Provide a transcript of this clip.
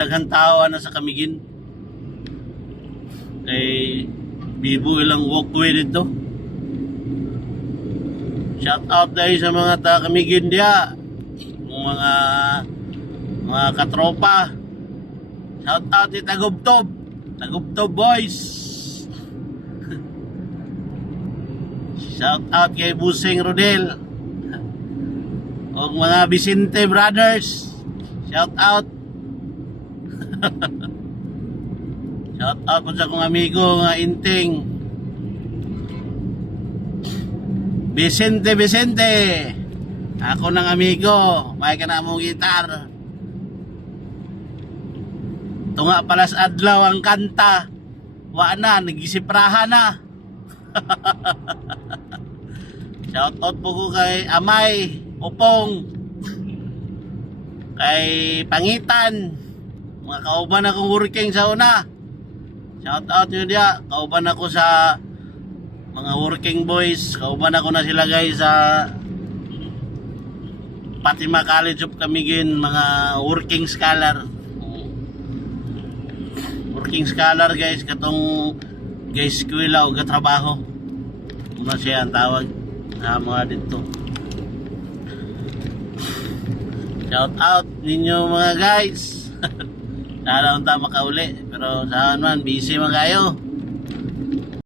Daghang tao na sa Camiguin. Kay bibo ilang walkway dito. Shout out dahil sa mga taga Camiguin dia. Mga katropa. Shout out ni Tagubtob. Tagubtob boys. Shout out kay Busing Rodel. O mga Vicente brothers. Shout out. Shout out po sa akong amigo nga Inting. Vicente. Ako ng amigo. May ka na mong gitar. Tunga palas adlaw ang kanta. Wa na, nagisiprahan na. Shout out po ko kay Amay, Upong, kay Pangitan, mga kauban akong working sa una. Shout out nyo dia. Kauban ako sa mga working boys. Kauban ako na sila guys sa Fatima College of Camiguin. Mga working scholar. Working scholar guys. Katong guys eskwela o katrabaho. Ano siya ang tawag sa mga dito. Shout out ninyo mga guys. Sana unta makauli. Pero saan man, busy man kayo.